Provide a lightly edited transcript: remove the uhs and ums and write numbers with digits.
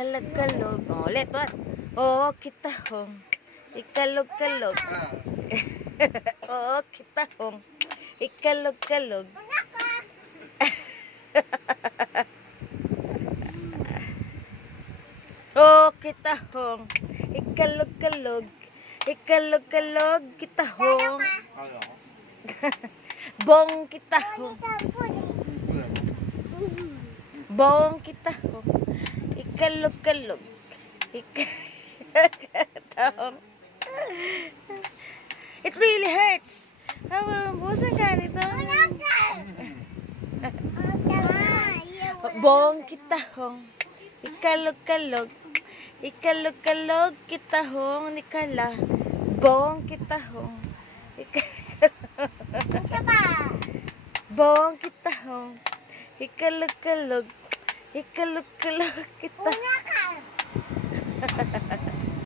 Ikalog-kalog. Ulit, what? Oo, kita hong. Ikalog-kalog. Oo, kita hong. Ikalog-kalog. Oo, kita hong. Ikalog-kalog. Ikalog-kalog. Kita hong. Bong kita hong. Bong kita hong. Ikalog-kalog. It really hurts. Busan ka nito. Bong kita hong. Ikalog-kalog. Ikalog-kalog kita hong. Nikala. Bong kita hong. Bong kita hong. Ikalog-kalog. Ikalog-kalog kita.